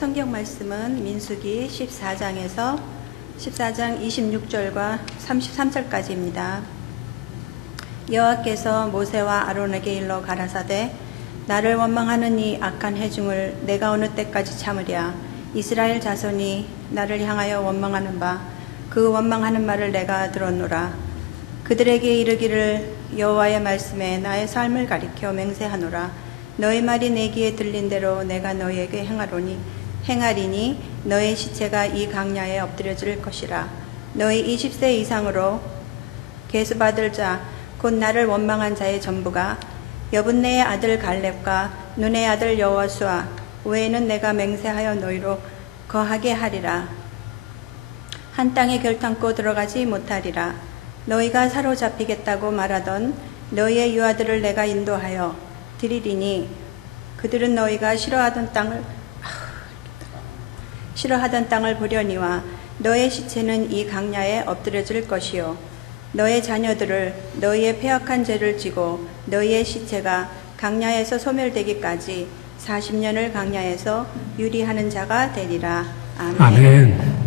성경 말씀은 민수기 14장 26절과 33절까지입니다. 여호와께서 모세와 아론에게 일러 가라사대 나를 원망하는 이 악한 회중을 내가 어느 때까지 참으랴. 이스라엘 자손이 나를 향하여 원망하는 바 그 원망하는 말을 내가 들었노라. 그들에게 이르기를 여호와의 말씀에 나의 삶을 가리켜 맹세하노라. 너희 말이 내 귀에 들린 대로 내가 너희에게 행하리니 너의 시체가 이 강야에 엎드려질 것이라. 너희 20세 이상으로 계수받을 자 곧 나를 원망한 자의 전부가 여분네의 아들 갈렙과 눈의 아들 여호수아 외에는 내가 맹세하여 너희로 거하게 하리라. 한 땅에 결탄코 들어가지 못하리라. 너희가 사로잡히겠다고 말하던 너희의 유아들을 내가 인도하여 드리리니 그들은 너희가 싫어하던 땅을 보려니와 너의 시체는 이 강야에 엎드려질 것이요 너의 자녀들을 너희의 패역한 죄를 지고 너희의 시체가 강야에서 소멸되기까지 40년을 강야에서 유리하는 자가 되리라. 아멘. 아멘.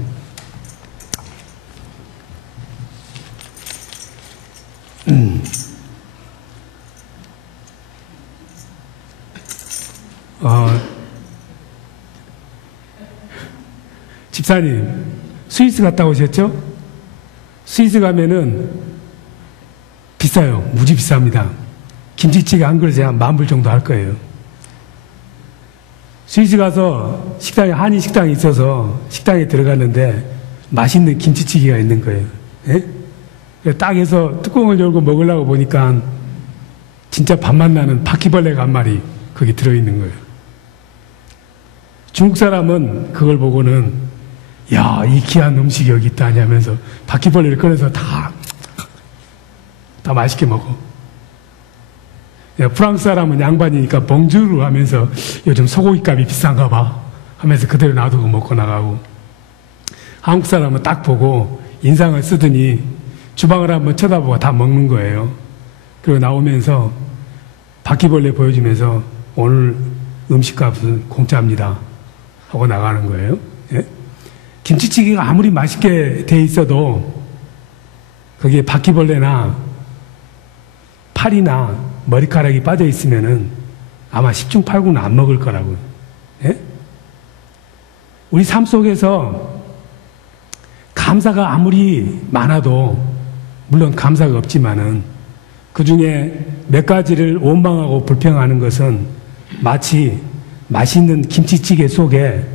집사님, 스위스 갔다 오셨죠? 스위스 가면은 비싸요. 무지 비쌉니다. 김치찌개 한 그릇에 한 10,000불 정도 할 거예요. 스위스 가서 식당에, 한인 식당이 있어서 식당에 들어갔는데 맛있는 김치찌개가 있는 거예요. 예? 딱 해서 뚜껑을 열고 먹으려고 보니까 진짜 밥맛 나는 바퀴벌레가 한 마리 거기 들어있는 거예요. 중국 사람은 그걸 보고는 야, 이 귀한 음식이 여기 있다 하냐면서 바퀴벌레를 꺼내서 다 맛있게 먹어. 프랑스 사람은 양반이니까 봉주르 하면서 요즘 소고기 값이 비싼가 봐 하면서 그대로 놔두고 먹고 나가고, 한국 사람은 딱 보고 인상을 쓰더니 주방을 한번 쳐다보고 다 먹는 거예요. 그리고 나오면서 바퀴벌레 보여주면서 오늘 음식값은 공짜입니다 하고 나가는 거예요. 예? 김치찌개가 아무리 맛있게 돼 있어도 거기에 바퀴벌레나 팔이나 머리카락이 빠져 있으면은 아마 10중 8구는 안 먹을 거라고요. 예? 우리 삶 속에서 감사가 아무리 많아도, 물론 감사가 없지만은 그 중에 몇 가지를 원망하고 불평하는 것은 마치 맛있는 김치찌개 속에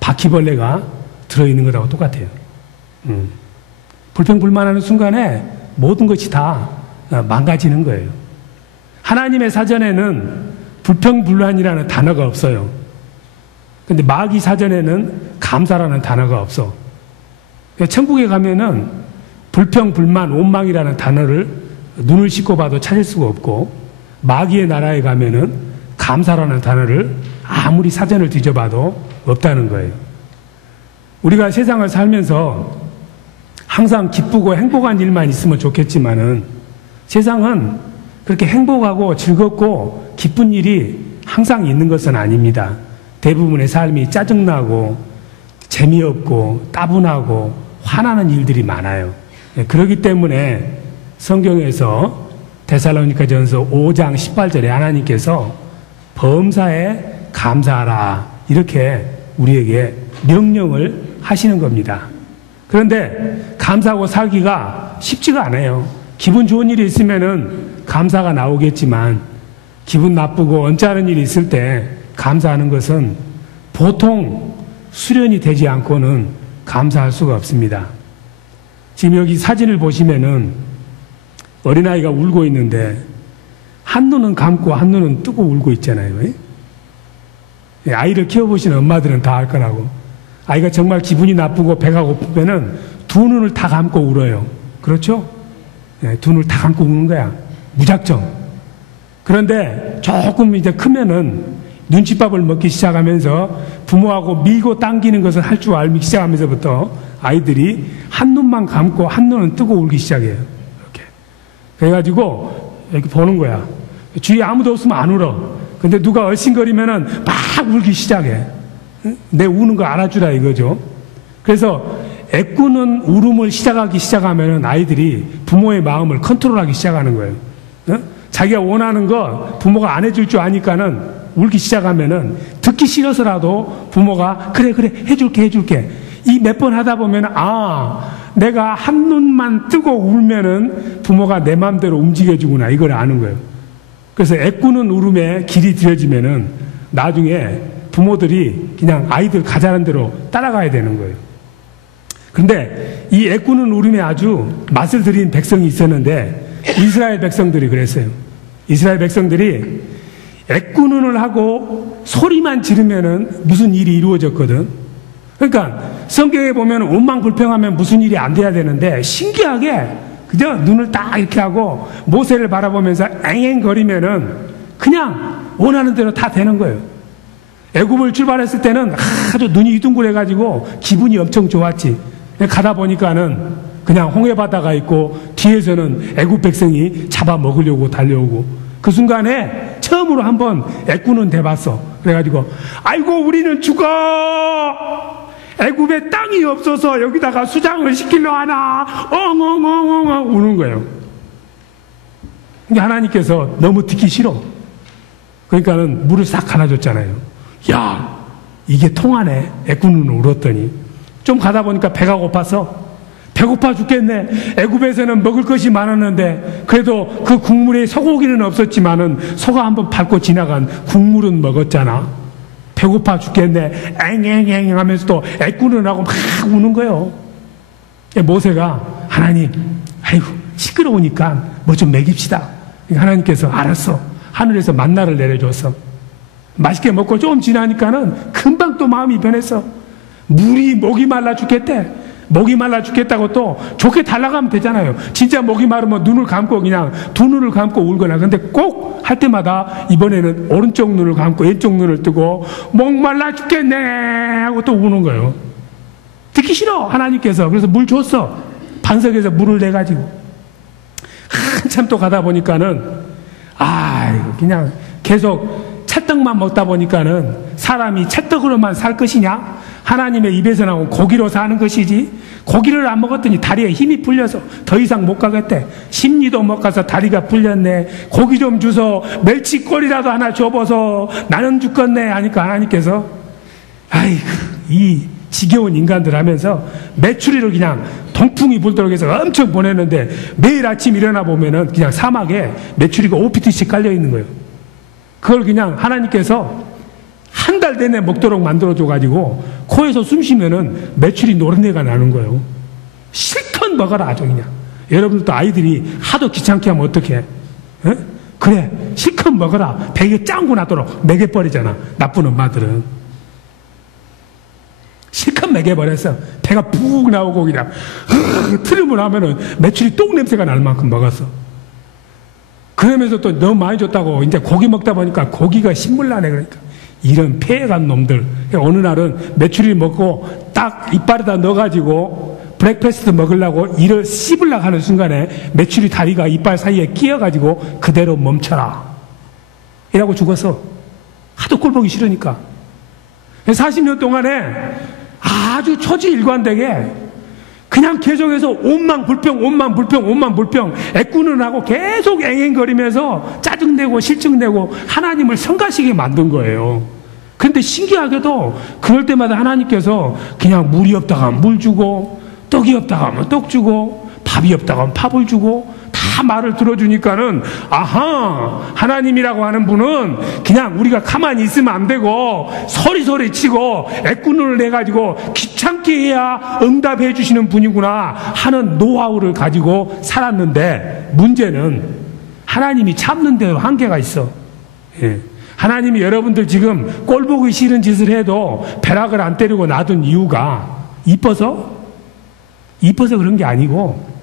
바퀴벌레가 들어있는 것하고 똑같아요. 불평불만하는 순간에 모든 것이 다 망가지는 거예요. 하나님의 사전에는 불평불만이라는 단어가 없어요. 근데 마귀 사전에는 감사라는 단어가 없어. 천국에 가면은 불평불만, 원망이라는 단어를 눈을 씻고 봐도 찾을 수가 없고, 마귀의 나라에 가면은 감사라는 단어를 아무리 사전을 뒤져봐도 없다는 거예요. 우리가 세상을 살면서 항상 기쁘고 행복한 일만 있으면 좋겠지만은 세상은 그렇게 행복하고 즐겁고 기쁜 일이 항상 있는 것은 아닙니다. 대부분의 삶이 짜증나고 재미없고 따분하고 화나는 일들이 많아요. 그렇기 때문에 성경에서 데살로니가전서 5장 18절에 하나님께서 범사에 감사하라 이렇게 우리에게 명령을 하시는 겁니다. 그런데 감사하고 살기가 쉽지가 않아요. 기분 좋은 일이 있으면은 감사가 나오겠지만 기분 나쁘고 언짢은 일이 있을 때 감사하는 것은 보통 수련이 되지 않고는 감사할 수가 없습니다. 지금 여기 사진을 보시면은 어린아이가 울고 있는데 한눈은 감고 한눈은 뜨고 울고 있잖아요. 아이를 키워보시는 엄마들은 다 알 거라고. 아이가 정말 기분이 나쁘고 배가 고프면은 두 눈을 다 감고 울어요. 그렇죠? 두 눈을 다 감고 우는 거야. 무작정. 그런데 조금 이제 크면은 눈칫밥을 먹기 시작하면서 부모하고 밀고 당기는 것을 할 줄 알기 시작하면서부터 아이들이 한 눈만 감고 한 눈은 뜨고 울기 시작해요. 이렇게. 그래가지고 이렇게 보는 거야. 주위에 아무도 없으면 안 울어. 근데 누가 얼씬거리면은 막 울기 시작해. 내 우는 거 알아주라 이거죠. 그래서 애꾸는 울음을 시작하면은 아이들이 부모의 마음을 컨트롤하기 시작하는 거예요. 자기가 원하는 거 부모가 안 해줄 줄 아니까는 울기 시작하면은 듣기 싫어서라도 부모가 그래 해줄게 이 몇 번 하다 보면 내가 한 눈만 뜨고 울면은 부모가 내 마음대로 움직여주구나 이걸 아는 거예요. 그래서 애꾸는 울음에 길이 들여지면은 나중에 부모들이 그냥 아이들 가자는 대로 따라가야 되는 거예요. 그런데 이 애꾸는 울음에 아주 맛을 들인 백성이 있었는데 이스라엘 백성들이 그랬어요. 이스라엘 백성들이 애꾸는을 하고 소리만 지르면은 무슨 일이 이루어졌거든. 그러니까 성경에 보면 원망불평하면 무슨 일이 안 돼야 되는데 신기하게 그저 눈을 딱 이렇게 하고 모세를 바라보면서 앵앵거리면은 그냥 원하는 대로 다 되는 거예요. 애굽을 출발했을 때는 아주 눈이 이둥그레가지고 기분이 엄청 좋았지. 가다 보니까는 그냥 홍해바다가 있고 뒤에서는 애굽 백성이 잡아먹으려고 달려오고 그 순간에 처음으로 한번 애꾸는 대봤어. 그래가지고 아이고 우리는 죽어! 애굽에 땅이 없어서 여기다가 수장을 시키려 하나 엉엉엉엉 우는 거예요. 근데 하나님께서 너무 듣기 싫어. 그러니까는 물을 싹 갈아줬잖아요. 야 이게 통하네. 애꾸는 울었더니 좀 가다 보니까 배가 고파서 배고파 죽겠네. 애굽에서는 먹을 것이 많았는데 그래도 그 국물에 소고기는 없었지만은 소가 한번 밟고 지나간 국물은 먹었잖아. 배고파 죽겠네. 앵앵앵 하면서 또 애꾸는 하고 막 우는 거예요. 모세가 하나님 아이고 시끄러우니까 뭐 좀 먹입시다. 하나님께서 알았어. 하늘에서 만나를 내려줬어. 맛있게 먹고 좀 지나니까는 금방 또 마음이 변했어. 물이 목이 말라 죽겠대. 목이 말라 죽겠다고 또 좋게 달라가면 되잖아요. 진짜 목이 마르면 눈을 감고 그냥 두 눈을 감고 울거나. 근데 꼭 할 때마다 이번에는 오른쪽 눈을 감고 왼쪽 눈을 뜨고 목 말라 죽겠네 하고 또 우는 거예요. 듣기 싫어 하나님께서. 그래서 물 줬어. 반석에서 물을 내가지고 한참 또 가다 보니까는 그냥 계속 찰떡만 먹다 보니까는 사람이 찰떡으로만 살 것이냐? 하나님의 입에서 나온 고기로 사는 것이지. 고기를 안 먹었더니 다리에 힘이 풀려서 더 이상 못 가겠대. 심리도 못 가서 다리가 풀렸네. 고기 좀 주소. 멸치꼬리라도 하나 줘보소. 나는 죽겠네 하니까 하나님께서 아이고 이 지겨운 인간들 하면서 메추리를 그냥 동풍이 불도록 해서 엄청 보냈는데 매일 아침 일어나 보면은 그냥 사막에 메추리가 5피트씩 깔려 있는 거예요. 그걸 그냥 하나님께서 한 달 내내 먹도록 만들어줘가지고 코에서 숨 쉬면은 메추리 노른내가 나는 거예요. 실컷 먹어라 아주 그냥. 여러분들도 아이들이 하도 귀찮게 하면 어떡해? 그래 실컷 먹어라. 배에 짱구 나도록 먹여버리잖아. 나쁜 엄마들은. 실컷 먹여버렸어. 배가 푹 나오고 그냥 트림을 하면은 메추리 똥 냄새가 날 만큼 먹었어. 그러면서 또 너무 많이 줬다고 이제 고기 먹다 보니까 고기가 신물나네. 그러니까 이런 폐해간 놈들. 어느 날은 메추리 먹고 딱 이빨에다 넣어가지고 브렉패스트 먹으려고 이를 씹으려고 하는 순간에 메추리 다리가 이빨 사이에 끼어가지고 그대로 멈춰라 이라고 죽었어. 하도 꼴보기 싫으니까. 40년 동안에 아주 초지일관되게 그냥 계속해서 온망불평 애꾸는 하고 계속 앵앵거리면서 짜증내고 실증내고 하나님을 성가시게 만든 거예요. 그런데 신기하게도 그럴 때마다 하나님께서 그냥 물이 없다가 하면 물 주고 떡이 없다가 하면 떡 주고 밥이 없다가 하면 밥을 주고 다 말을 들어주니까는 하나님이라고 하는 분은 그냥 우리가 가만히 있으면 안 되고 소리 치고 애꾸눈을 내가지고 귀찮게 해야 응답해 주시는 분이구나 하는 노하우를 가지고 살았는데 문제는 하나님이 참는 데도 한계가 있어. 하나님이 여러분들 지금 꼴보기 싫은 짓을 해도 벼락을 안 때리고 놔둔 이유가 이뻐서 그런 게 아니고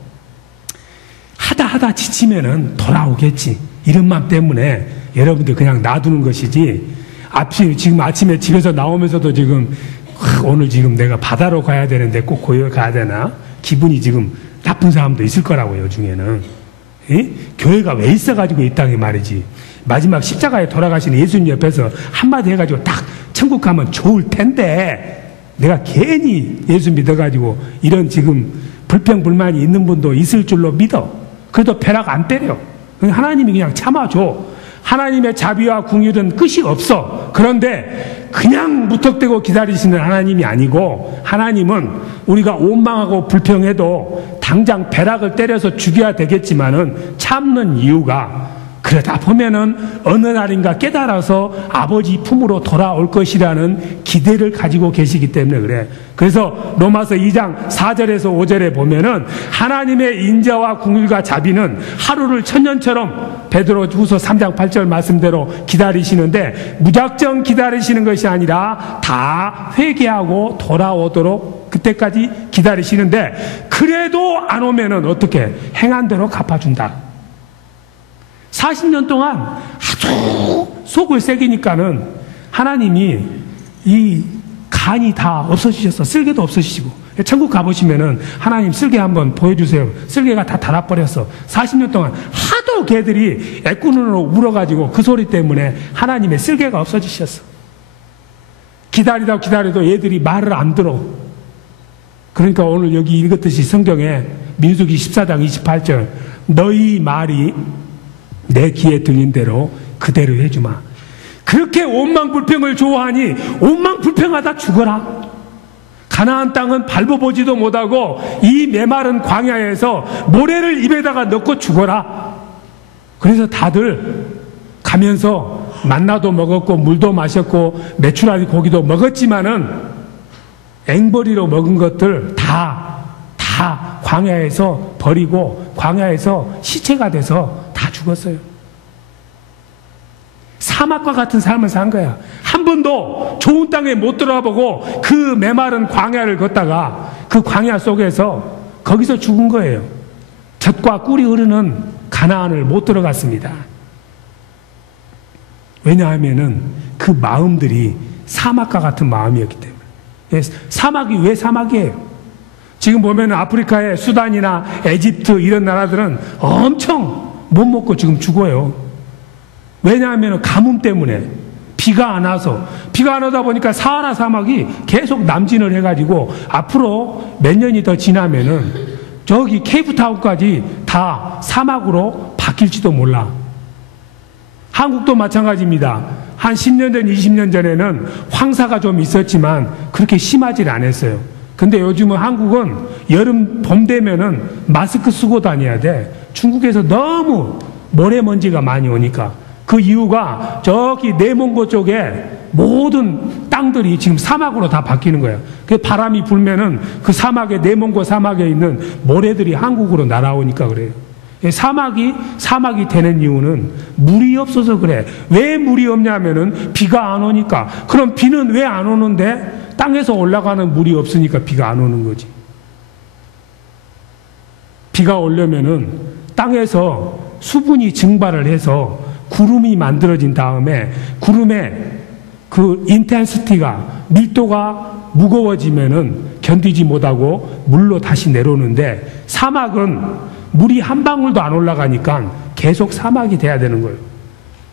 하다 지치면은 돌아오겠지. 이런 마음 때문에 여러분들 그냥 놔두는 것이지. 지금 아침에 집에서 나오면서도 지금 오늘 지금 내가 바다로 가야 되는데 꼭 거기 가야 되나? 기분이 지금 나쁜 사람도 있을 거라고요, 중에는. 교회가 왜 있어가지고 이 땅에 말이지. 마지막 십자가에 돌아가신 예수님 옆에서 한마디 해가지고 딱 천국 가면 좋을 텐데 내가 괜히 예수 믿어가지고 이런 지금 불평불만이 있는 분도 있을 줄로 믿어. 그래도 벼락 안 때려. 하나님이 그냥 참아줘. 하나님의 자비와 긍휼은 끝이 없어. 그런데 그냥 무턱대고 기다리시는 하나님이 아니고, 하나님은 우리가 원망하고 불평해도 당장 벼락을 때려서 죽여야 되겠지만은 참는 이유가, 그러다 보면은 어느 날인가 깨달아서 아버지 품으로 돌아올 것이라는 기대를 가지고 계시기 때문에 그래. 그래서 로마서 2장 4절에서 5절에 보면은 하나님의 인자와 긍휼과 자비는 하루를 천년처럼 베드로후서 3장 8절 말씀대로 기다리시는데, 무작정 기다리시는 것이 아니라 다 회개하고 돌아오도록 그때까지 기다리시는데, 그래도 안 오면은 어떻게? 행한 대로 갚아준다. 40년 동안 하도 속을 새기니까는 하나님이 이 간이 다 없어지셨어. 쓸개도 없어지시고. 천국 가보시면은 하나님 쓸개 한번 보여주세요. 쓸개가 다 닳아버렸어. 40년 동안 하도 개들이 애꾸눈으로 울어가지고 그 소리 때문에 하나님의 쓸개가 없어지셨어. 기다리다 얘들이 말을 안 들어. 그러니까 오늘 여기 읽었듯이 성경에 민수기 14장 28절, 너희 말이 내 귀에 들린 대로 그대로 해주마. 그렇게 원망불평을 좋아하니 원망불평하다 죽어라. 가나안 땅은 밟아보지도 못하고 이 메마른 광야에서 모래를 입에다가 넣고 죽어라. 그래서 다들 가면서 만나도 먹었고 물도 마셨고 메추라기 고기도 먹었지만은 앵벌이로 먹은 것들 다 광야에서 버리고 광야에서 시체가 돼서 다 죽었어요. 사막과 같은 삶을 산 거야. 한 번도 좋은 땅에 못 들어보고 그 메마른 광야를 걷다가 그 광야 속에서 거기서 죽은 거예요. 젖과 꿀이 흐르는 가나안을 못 들어갔습니다. 왜냐하면은 그 마음들이 사막과 같은 마음이었기 때문에. 사막이 왜 사막이에요? 지금 보면 아프리카의 수단이나 에집트 이런 나라들은 엄청 못 먹고 지금 죽어요. 왜냐하면 가뭄 때문에 비가 안 와서. 비가 안 오다 보니까 사하라 사막이 계속 남진을 해가지고 앞으로 몇 년이 더 지나면은 저기 케이프타운까지 다 사막으로 바뀔지도 몰라. 한국도 마찬가지입니다. 한 10년 전, 20년 전에는 황사가 좀 있었지만 그렇게 심하지 않았어요. 근데 요즘은 한국은 여름, 봄 되면은 마스크 쓰고 다녀야 돼. 중국에서 너무 모래먼지가 많이 오니까. 그 이유가 저기 내몽고 쪽에 모든 땅들이 지금 사막으로 다 바뀌는 거예요. 그 바람이 불면은 그 사막에, 내몽고 사막에 있는 모래들이 한국으로 날아오니까 그래요. 사막이 되는 이유는 물이 없어서 그래. 왜 물이 없냐면은 비가 안 오니까. 그럼 비는 왜 안 오는데? 땅에서 올라가는 물이 없으니까 비가 안 오는 거지. 비가 오려면은 땅에서 수분이 증발을 해서 구름이 만들어진 다음에 구름의 그 인텐시티가, 밀도가 무거워지면은 견디지 못하고 물로 다시 내려오는데, 사막은 물이 한 방울도 안 올라가니까 계속 사막이 돼야 되는 거예요.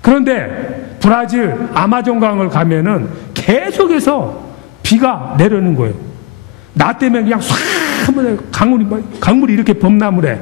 그런데 브라질 아마존강을 가면은 계속해서 비가 내려오는 거예요. 나 때문에 그냥 쏴 강물이 이렇게 범람을 해.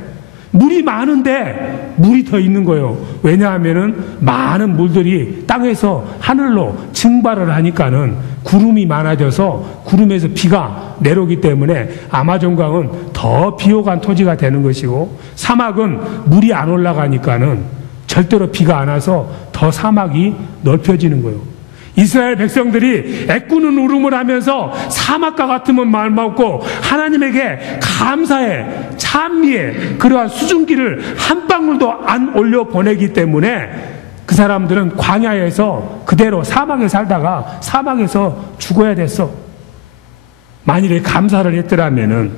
물이 많은데 물이 더 있는 거예요. 왜냐하면은 많은 물들이 땅에서 하늘로 증발을 하니까는 구름이 많아져서 구름에서 비가 내려오기 때문에 아마존강은 더 비호감 토지가 되는 것이고, 사막은 물이 안 올라가니까는 절대로 비가 안 와서 더 사막이 넓혀지는 거예요. 이스라엘 백성들이 애꾸는 울음을 하면서 사막과 같으면 말 먹고 하나님에게 감사해, 찬미해, 그러한 수증기를 한 방울도 안 올려 보내기 때문에 그 사람들은 광야에서 그대로 사막에 살다가 사막에서 죽어야 됐어. 만일에 감사를 했더라면은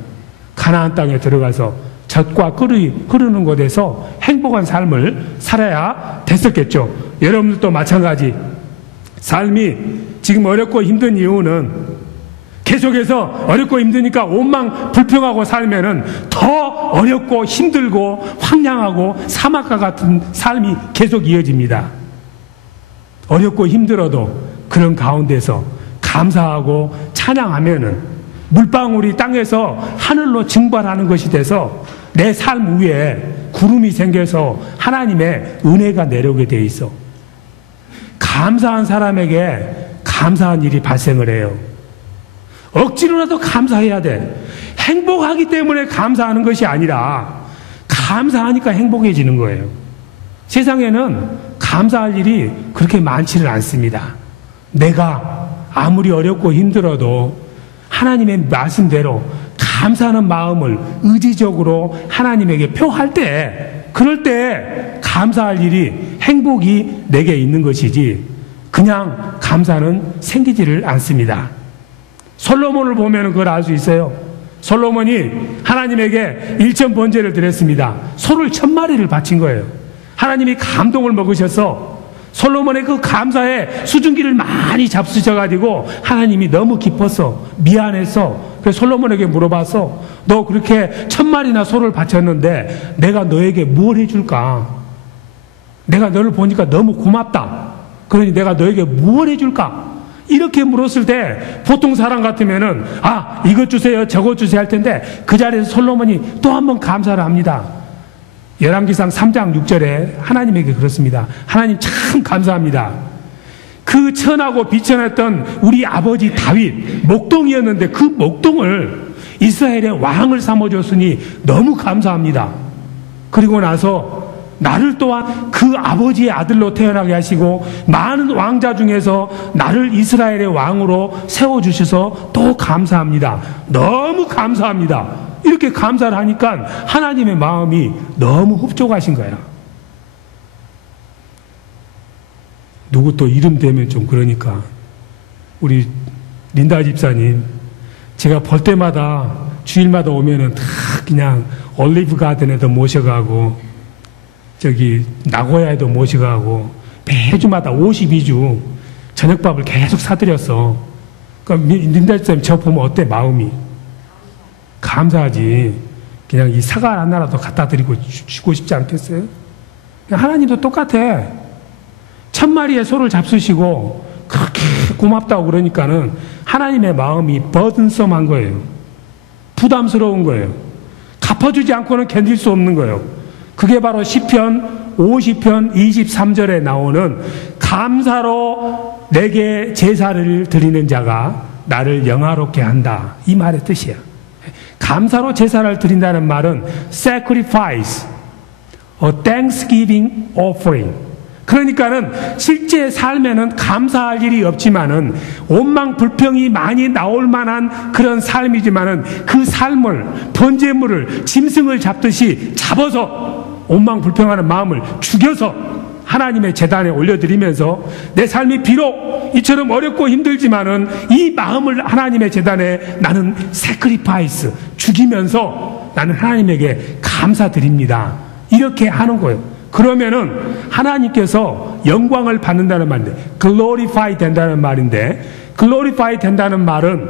가나안 땅에 들어가서 젖과 꿀이 흐르는 곳에서 행복한 삶을 살아야 됐었겠죠. 여러분들도 마찬가지. 삶이 지금 어렵고 힘든 이유는 계속해서 어렵고 힘드니까 원망 불평하고 살면은 더 어렵고 힘들고 황량하고 사막과 같은 삶이 계속 이어집니다. 어렵고 힘들어도 그런 가운데서 감사하고 찬양하면은 물방울이 땅에서 하늘로 증발하는 것이 돼서 내 삶 위에 구름이 생겨서 하나님의 은혜가 내려오게 돼 있어. 감사한 사람에게 감사한 일이 발생을 해요. 억지로라도 감사해야 돼. 행복하기 때문에 감사하는 것이 아니라 감사하니까 행복해지는 거예요. 세상에는 감사할 일이 그렇게 많지는 않습니다. 내가 아무리 어렵고 힘들어도 하나님의 말씀대로 감사하는 마음을 의지적으로 하나님에게 표할 때, 그럴 때 감사할 일이, 행복이 내게 있는 것이지 그냥 감사는 생기지를 않습니다. 솔로몬을 보면 그걸 알 수 있어요. 솔로몬이 하나님에게 일천 번제를 드렸습니다. 소를 1000마리를 바친 거예요. 하나님이 감동을 먹으셔서 솔로몬의 그 감사에 수증기를 많이 잡수셔가지고 하나님이 너무 기뻤어. 미안했어. 그래서 솔로몬에게 물어봤어. 너 그렇게 1000마리나 소를 바쳤는데 내가 너에게 뭘 해줄까? 내가 너를 보니까 너무 고맙다. 그러니 내가 너에게 뭘 해줄까? 이렇게 물었을 때 보통 사람 같으면은 이것 주세요 저것 주세요 할 텐데 그 자리에서 솔로몬이 또 한 번 감사를 합니다. 열왕기상 3장 6절에 하나님에게 그렇습니다. 하나님 참 감사합니다. 그 천하고 비천했던 우리 아버지 다윗 목동이었는데 그 목동을 이스라엘의 왕을 삼아줬으니 너무 감사합니다. 그리고 나서 나를 또한 그 아버지의 아들로 태어나게 하시고 많은 왕자 중에서 나를 이스라엘의 왕으로 세워주셔서 또 감사합니다. 너무 감사합니다. 이렇게 감사를 하니까 하나님의 마음이 너무 흡족하신 거야. 누구 또 이름 대면 좀 그러니까 우리 린다 집사님, 제가 볼 때마다 주일마다 오면은 다 그냥 올리브 가든에도 모셔가고 저기 나고야에도 모셔가고 매주마다 52주 저녁밥을 계속 사드렸어. 그러니까 린다 집사님 저 보면 어때 마음이? 감사하지. 그냥 이 사과 하나라도 갖다 드리고 주고 싶지 않겠어요? 하나님도 똑같아. 1000마리의 소를 잡수시고 그렇게 고맙다고 그러니까는 하나님의 마음이 버든썸한 거예요. 부담스러운 거예요. 갚아주지 않고는 견딜 수 없는 거예요. 그게 바로 시편 50편 23절에 나오는 감사로 내게 제사를 드리는 자가 나를 영화롭게 한다. 이 말의 뜻이야. 감사로 제사를 드린다는 말은 sacrifice, a thanksgiving offering. 그러니까는 실제 삶에는 감사할 일이 없지만은 원망 불평이 많이 나올 만한 그런 삶이지만은 그 삶을 번제물을 짐승을 잡듯이 잡아서 원망 불평하는 마음을 죽여서 하나님의 제단에 올려드리면서 내 삶이 비록 이처럼 어렵고 힘들지만은 이 마음을 하나님의 제단에 나는 sacrifice, 죽이면서 나는 하나님에게 감사드립니다. 이렇게 하는 거예요. 그러면은 하나님께서 영광을 받는다는 말인데, glorify 된다는 말인데, glorify 된다는 말은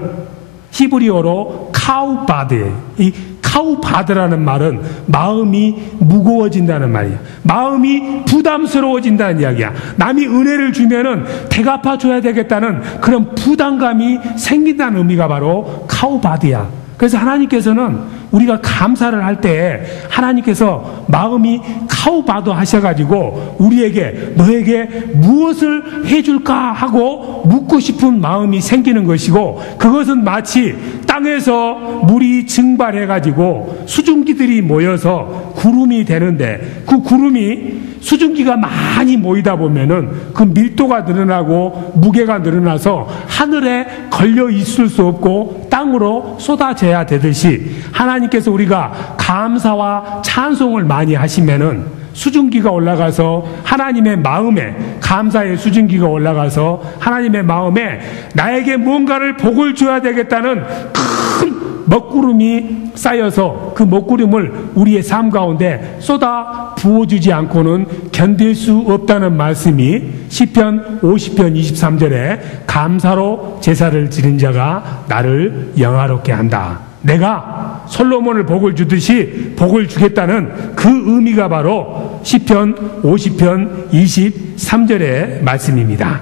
히브리어로 카우바드. 이 카우바드라는 말은 마음이 무거워진다는 말이야. 마음이 부담스러워진다는 이야기야. 남이 은혜를 주면은 대갚아 줘야 되겠다는 그런 부담감이 생긴다는 의미가 바로 카우바드야. 그래서 하나님께서는 우리가 감사를 할 때 하나님께서 마음이 카우바드 하셔가지고 우리에게 너에게 무엇을 해줄까 하고 묻고 싶은 마음이 생기는 것이고, 그것은 마치 땅에서 물이 증발해가지고 수증기들이 모여서 구름이 되는데, 그 구름이 수증기가 많이 모이다 보면은 그 밀도가 늘어나고 무게가 늘어나서 하늘에 걸려 있을 수 없고 땅으로 쏟아져야 되듯이, 하나님께서 우리가 감사와 찬송을 많이 하시면은 수증기가 올라가서 하나님의 마음에, 감사의 수증기가 올라가서 하나님의 마음에 나에게 뭔가를 복을 줘야 되겠다는 큰 먹구름이 쌓여서 그 먹구름을 우리의 삶 가운데 쏟아 부어주지 않고는 견딜 수 없다는 말씀이 시편 50편 23절에 감사로 제사를 지른 자가 나를 영화롭게 한다. 내가 솔로몬을 복을 주듯이 복을 주겠다는 그 의미가 바로 시편 50편 23절의 말씀입니다.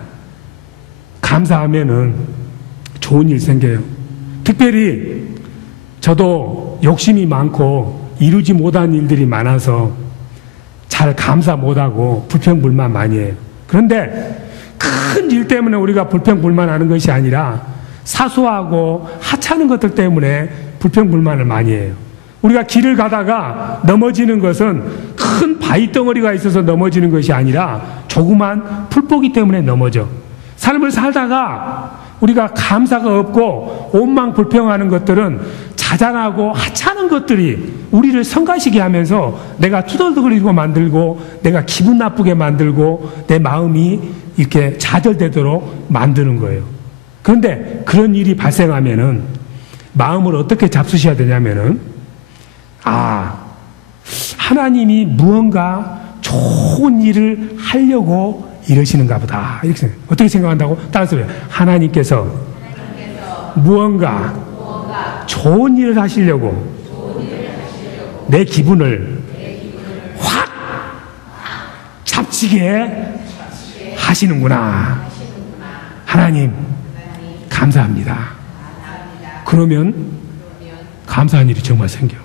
감사하면은 좋은 일 생겨요. 특별히 저도 욕심이 많고 이루지 못한 일들이 많아서 잘 감사 못하고 불평불만 많이 해요. 그런데 큰 일 때문에 우리가 불평불만하는 것이 아니라 사소하고 하찮은 것들 때문에 불평불만을 많이 해요. 우리가 길을 가다가 넘어지는 것은 큰 바위 덩어리가 있어서 넘어지는 것이 아니라 조그만 풀포기 때문에 넘어져. 삶을 살다가 우리가 감사가 없고 원망 불평하는 것들은 자잘하고 하찮은 것들이 우리를 성가시게 하면서 내가 투덜거리고 만들고 내가 기분 나쁘게 만들고 내 마음이 이렇게 좌절되도록 만드는 거예요. 그런데 그런 일이 발생하면은 마음을 어떻게 잡수셔야 되냐면은 하나님이 무언가 좋은 일을 하려고 이러시는가 보다. 이렇게 생각. 어떻게 생각한다고? 따라서 하나님께서 무언가 좋은 일을 하시려고 내 기분을 확 잡치게 하시는구나. 하나님 감사합니다. 그러면 감사한 일이 정말 생겨.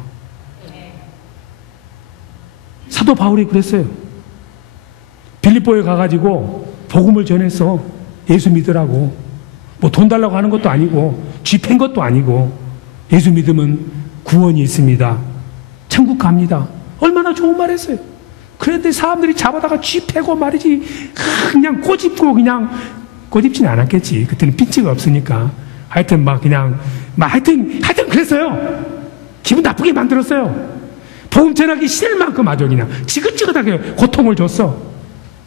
사도 바울이 그랬어요. 빌립보에 가가지고 복음을 전해서 예수 믿으라고. 뭐 돈 달라고 하는 것도 아니고 쥐 팬 것도 아니고 예수 믿으면 구원이 있습니다. 천국 갑니다. 얼마나 좋은 말 했어요. 그런데 사람들이 잡아다가 쥐 패고 말이지 그냥 꼬집고 그냥 꼬집지는 않았겠지. 그때는 핀치가 없으니까. 하여튼 하여튼 그랬어요. 기분 나쁘게 만들었어요. 복음 전하기 싫을 만큼 아주 그냥 지긋지긋하게 고통을 줬어.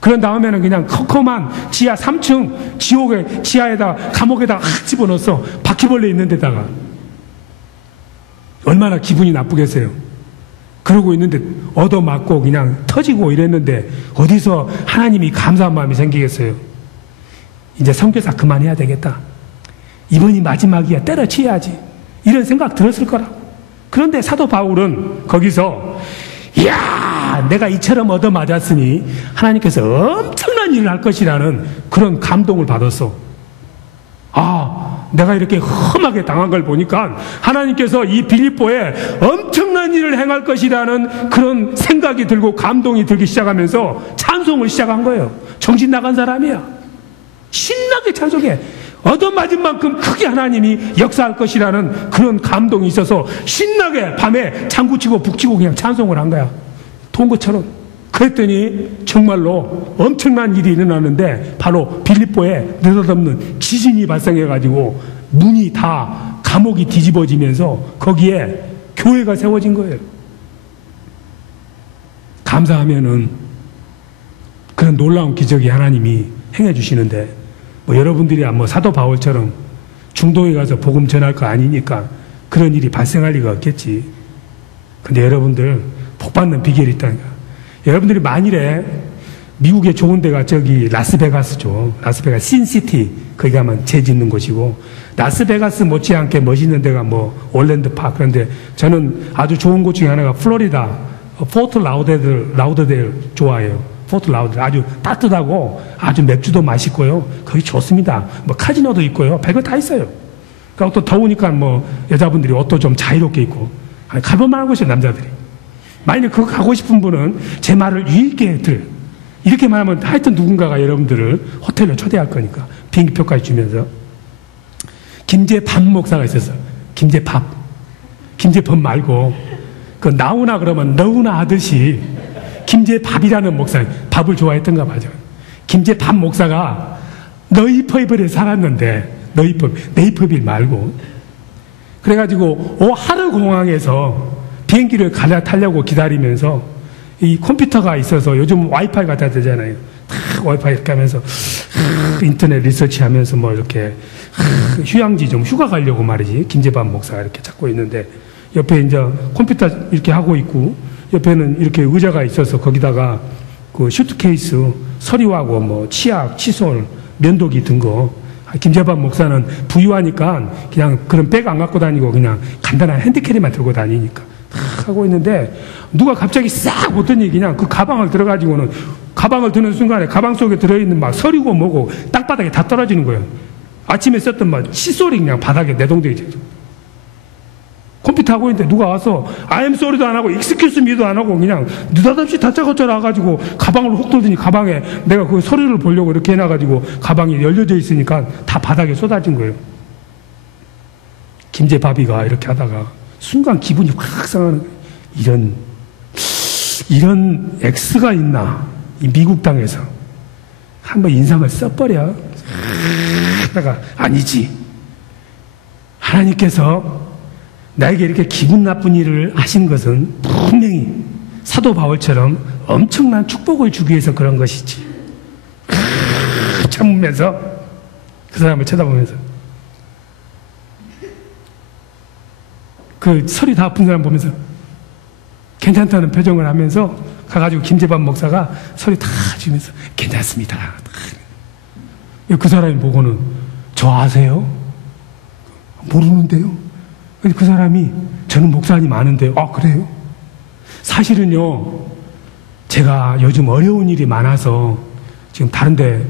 그런 다음에는 그냥 컴컴한 지하 3층 지옥의 지하에다 감옥에다 확 집어넣었어. 바퀴벌레 있는 데다가. 얼마나 기분이 나쁘겠어요. 그러고 있는데 얻어맞고 그냥 터지고 이랬는데 어디서 하나님이 감사한 마음이 생기겠어요. 이제 선교사 그만해야 되겠다. 이번이 마지막이야. 때려치워야지. 이런 생각 들었을 거라고. 그런데 사도 바울은 거기서 이야 내가 이처럼 얻어맞았으니 하나님께서 엄청난 일을 할 것이라는 그런 감동을 받았어. 내가 이렇게 험하게 당한 걸 보니까 하나님께서 이 빌립보에 엄청난 일을 행할 것이라는 그런 생각이 들고 감동이 들기 시작하면서 찬송을 시작한 거예요. 정신 나간 사람이야. 신나게 찬송해. 얻어맞은 만큼 크게 하나님이 역사할 것이라는 그런 감동이 있어서 신나게 밤에 장구치고 북치고 그냥 찬송을 한 거야. 통것처럼. 그랬더니 정말로 엄청난 일이 일어나는데 바로 빌립보에 느닷없는 지진이 발생해가지고 문이 다 감옥이 뒤집어지면서 거기에 교회가 세워진 거예요. 감사하면은 그런 놀라운 기적이 하나님이 행해 주시는데 여러분들이 사도 바울처럼 중동에 가서 복음 전할 거 아니니까 그런 일이 발생할 리가 없겠지. 근데 여러분들 복받는 비결이 있다니까. 여러분들이 만일에 미국에 좋은 데가 저기 라스베가스죠. 라스베가스 신시티 거기 가면 재 짓는 곳이고 라스베가스 못지않게 멋있는 데가 올랜드 파크. 그런데 저는 아주 좋은 곳 중에 하나가 플로리다 포트 라우더데일 좋아해요. 포트 라우더데일 아주 따뜻하고 아주 맥주도 맛있고요. 거기 좋습니다. 카지노도 있고요. 별거 다 있어요. 그러니까 또 더우니까 여자분들이 옷도 좀 자유롭게 입고 가볼만한 곳이에요. 남자들이. 만약에 그거 가고 싶은 분은 제 말을 유의 있게 들어요. 이렇게 말하면 하여튼 누군가가 여러분들을 호텔로 초대할 거니까 비행기표까지 주면서. 김재밥 목사가 있었어. 김재밥 말고 그 나오나 그러면 너우나 하듯이 김재밥이라는 목사, 밥을 좋아했던가 봐죠. 김재밥 목사가 너이퍼빌에 살았는데 네이퍼빌 말고 그래가지고 오하르 공항에서 비행기를 갈아타려고 기다리면서 이 컴퓨터가 있어서 요즘 와이파이가 다 되잖아요. 와이파이 이렇게 하면서 인터넷 리서치 하면서 이렇게 휴양지 좀 휴가 가려고 말이지. 김재반 목사가 이렇게 찾고 있는데 옆에 이제 컴퓨터 이렇게 하고 있고 옆에는 이렇게 의자가 있어서 거기다가 그 슈트케이스 서류하고 치약, 칫솔, 면도기 든 거. 김재반 목사는 부유하니까 그냥 그런 백 안 갖고 다니고 그냥 간단한 핸드캐리만 들고 다니니까 하고 있는데 누가 갑자기 싹 오더니 그냥 그 가방을 들어가지고는 가방을 드는 순간에 가방 속에 들어있는 서류고 뭐고 땅바닥에 다 떨어지는 거예요. 아침에 썼던 말 칫솔이 그냥 바닥에 내동되어 있죠. 컴퓨터 하고 있는데 누가 와서 I am sorry도 안 하고 excuse me도 안 하고 그냥 느닷없이 다짜고짜 나가지고 가방을 훅 돌더니 가방에 내가 그 서류를 보려고 이렇게 해놔가지고 가방이 열려져 있으니까 다 바닥에 쏟아진 거예요. 김제바비가 이렇게 하다가 순간 기분이 확 상하는 거예요. 이런 X가 있나? 이 미국 땅에서 한번 인상을 써버려. 하다가 아니지. 하나님께서 나에게 이렇게 기분 나쁜 일을 하신 것은 분명히 사도 바울처럼 엄청난 축복을 주기 위해서 그런 것이지. 참으면서 그 사람을 쳐다보면서 그 설이 다 아픈 사람 보면서 괜찮다는 표정을 하면서 가가지고 김재반 목사가 소리 다 주면서 괜찮습니다. 그 사람이 보고는 저 아세요? 모르는데요. 그 사람이 저는 목사님 아는데요. 아 그래요? 사실은요 제가 요즘 어려운 일이 많아서 지금 다른데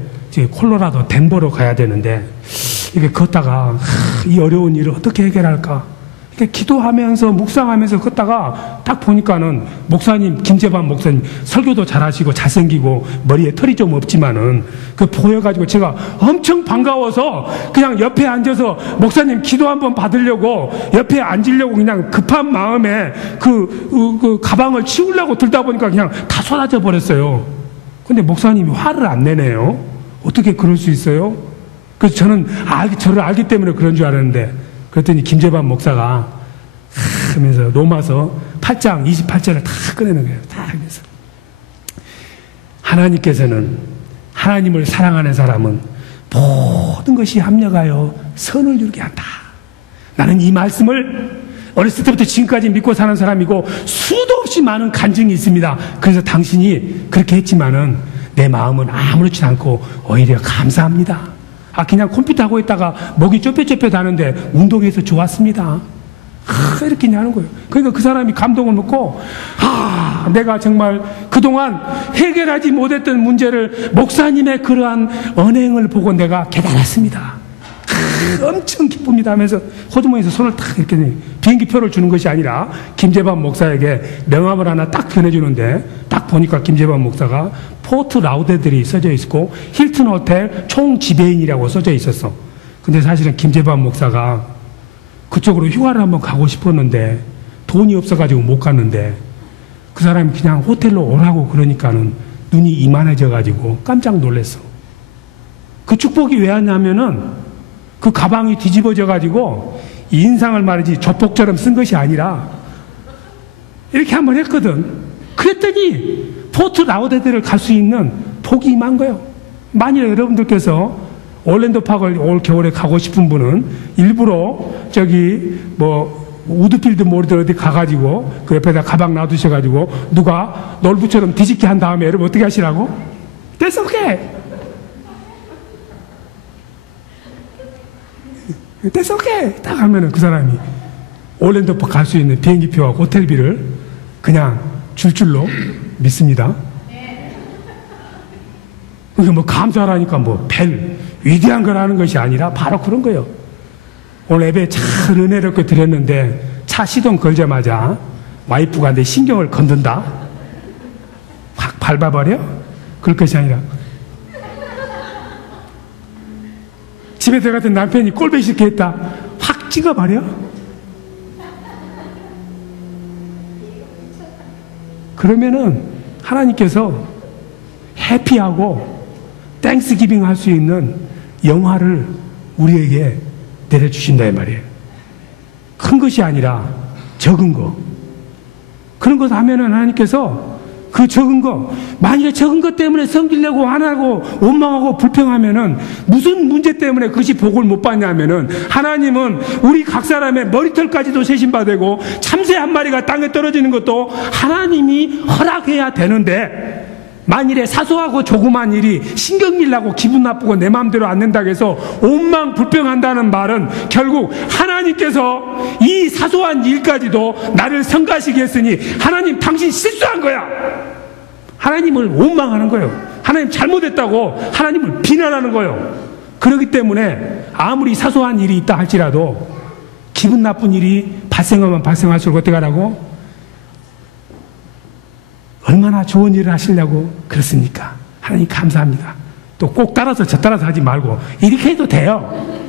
콜로라도 덴버로 가야 되는데 이게 걷다가 이 어려운 일을 어떻게 해결할까? 기도하면서 묵상하면서 걷다가 딱 보니까는 목사님 김재반 목사님 설교도 잘하시고 잘생기고 머리에 털이 좀 없지만은 그 보여가지고 제가 엄청 반가워서 그냥 옆에 앉아서 목사님 기도 한번 받으려고 옆에 앉으려고 그냥 급한 마음에 그 가방을 치우려고 들다 보니까 그냥 다 쏟아져 버렸어요. 근데 목사님이 화를 안 내네요. 어떻게 그럴 수 있어요? 그래서 저는 저를 알기 때문에 그런 줄 알았는데 그랬더니 김재반 목사가 하면서 로마서 8장 28절을 다 꺼내는 거예요. 다 하면서 하나님께서는 하나님을 사랑하는 사람은 모든 것이 합력하여 선을 이루게 한다. 나는 이 말씀을 어렸을 때부터 지금까지 믿고 사는 사람이고 수도 없이 많은 간증이 있습니다. 그래서 당신이 그렇게 했지만은 내 마음은 아무렇지 않고 오히려 감사합니다. 그냥 컴퓨터 하고 있다가 목이 쪼뼛쪼뼛 하는데 운동해서 좋았습니다. 이렇게 하는 거예요. 그러니까 그 사람이 감동을 먹고 내가 정말 그동안 해결하지 못했던 문제를 목사님의 그러한 언행을 보고 내가 깨달았습니다. 엄청 기쁩니다 하면서 호주머니에서 손을 딱 이렇게 비행기표를 주는 것이 아니라 김재반 목사에게 명함을 하나 딱 전해주는데 딱 보니까 김재반 목사가 포트 라우데들이 써져 있고 힐튼 호텔 총 지배인이라고 써져 있었어. 근데 사실은 김재반 목사가 그쪽으로 휴가를 한번 가고 싶었는데 돈이 없어가지고 못 갔는데 그 사람이 그냥 호텔로 오라고 그러니까는 눈이 이만해져가지고 깜짝 놀랐어. 그 축복이 왜 왔냐면은 그 가방이 뒤집어져가지고 인상을 말이지 조폭처럼 쓴 것이 아니라 이렇게 한번 했거든. 그랬더니 포트 라우데드를 갈 수 있는 복이 임한 거예요. 만일 여러분들께서 올랜도 파크를 올 겨울에 가고 싶은 분은 일부러 우드필드 모리들 어디 가가지고 그 옆에다 가방 놔두셔가지고 누가 놀부처럼 뒤집게 한 다음에 여러분 어떻게 하시라고? That's okay. That's okay. 딱 하면은 그 사람이 올랜도 파크 갈 수 있는 비행기표와 호텔비를 그냥 줄 줄로 믿습니다. 그러니까 감사하라니까 별 위대한 걸 하는 것이 아니라 바로 그런 거예요. 오늘 예배 참 은혜롭게 드렸는데 차 시동 걸자마자 와이프가 내 신경을 건든다. 확 밟아버려? 그럴 것이 아니라 집에 들어갔던 남편이 꼴보기 싫게 했다. 확 찍어버려? 그러면은 하나님께서 해피하고 땡스기빙 할 수 있는 영화를 우리에게 내려주신다 이 말이에요. 큰 것이 아니라 적은 거. 그런 것 하면은 하나님께서 그 적은 거, 만일에 적은 것 때문에 성질내고 화나고 원망하고 불평하면은 무슨 문제 때문에 그것이 복을 못 받냐면은 하나님은 우리 각 사람의 머리털까지도 세신받고 참새 한 마리가 땅에 떨어지는 것도 하나님이 허락해야 되는데 만일에 사소하고 조그만 일이 신경질 나고 기분 나쁘고 내 마음대로 안 된다고 해서 원망 불평한다는 말은 결국 하나님께서 이 사소한 일까지도 나를 성가시게 했으니 하나님 당신 실수한 거야. 하나님을 원망하는 거예요. 하나님 잘못했다고 하나님을 비난하는 거예요. 그렇기 때문에 아무리 사소한 일이 있다 할지라도 기분 나쁜 일이 발생하면 발생할수록 어떻게 하라고? 얼마나 좋은 일을 하시려고 그렇습니까? 하나님 감사합니다. 또 꼭 따라서 저 따라서 하지 말고 이렇게 해도 돼요.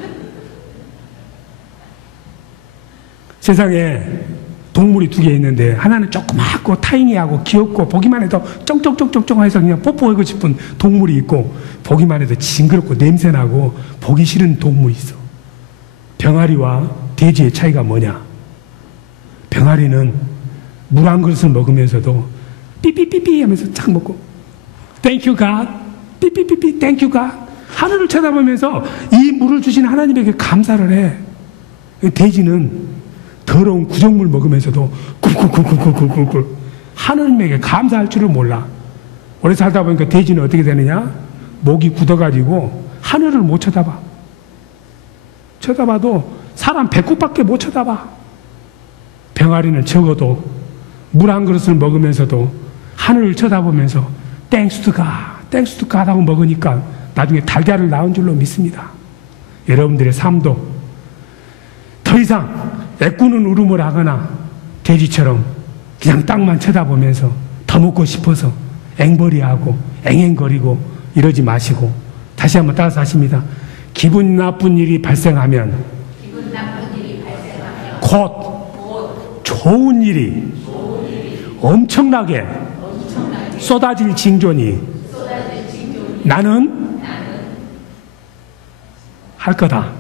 세상에 동물이 2개 있는데 하나는 조그맣고 타이니하고 귀엽고 보기만 해도 쫑쫑쫑쫑쫑 해서 그냥 뽀뽀하고 싶은 동물이 있고, 보기만 해도 징그럽고 냄새나고 보기 싫은 동물이 있어. 병아리와 돼지의 차이가 뭐냐? 병아리는 물 한 그릇을 먹으면서도 삐삐삐삐 하면서 쫙 먹고 Thank you God, 삐삐삐삐 Thank you God, 하늘을 쳐다보면서 이 물을 주신 하나님에게 감사를 해. 돼지는 더러운 구정물 먹으면서도 꿀꿀꿀꿀꿀꿀꿀 하나님에게 감사할 줄을 몰라. 오래 살다 보니까 돼지는 어떻게 되느냐? 목이 굳어가지고 하늘을 못 쳐다봐. 쳐다봐도 사람 배꼽밖에 못 쳐다봐. 병아리는 적어도 물 한 그릇을 먹으면서도 하늘을 쳐다보면서 땡스 투 갓, 땡스 투 갓 하고 먹으니까 나중에 달걀을 낳은 줄로 믿습니다. 여러분들의 삶도 더 이상 애꾸는 울음을 하거나 돼지처럼 그냥 땅만 쳐다보면서 더 먹고 싶어서 앵벌이하고 앵앵거리고 이러지 마시고, 다시 한번 따라서 하십니다. 기분 나쁜 일이 발생하면 곧 좋은 일이 엄청나게 쏟아질 징조니 나는 할 거다.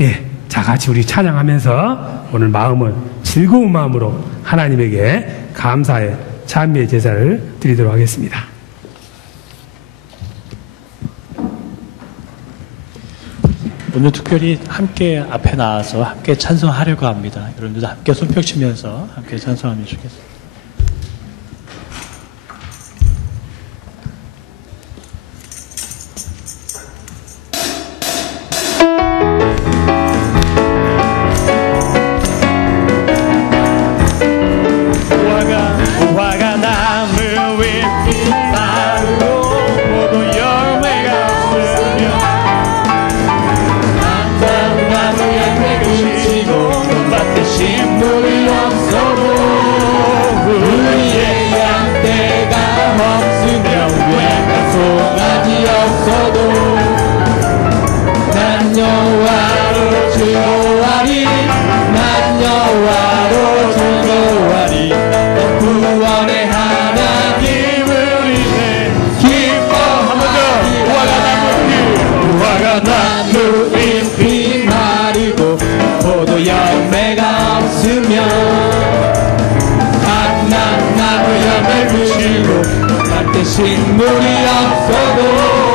예. 자, 같이 우리 찬양하면서 오늘 마음을 즐거운 마음으로 하나님에게 감사의 찬미의 제사를 드리도록 하겠습니다. 오늘 특별히 함께 앞에 나와서 함께 찬송하려고 합니다. 여러분들도 함께 손뼉 치면서 함께 찬송하면 좋겠습니다. 식물이 없어도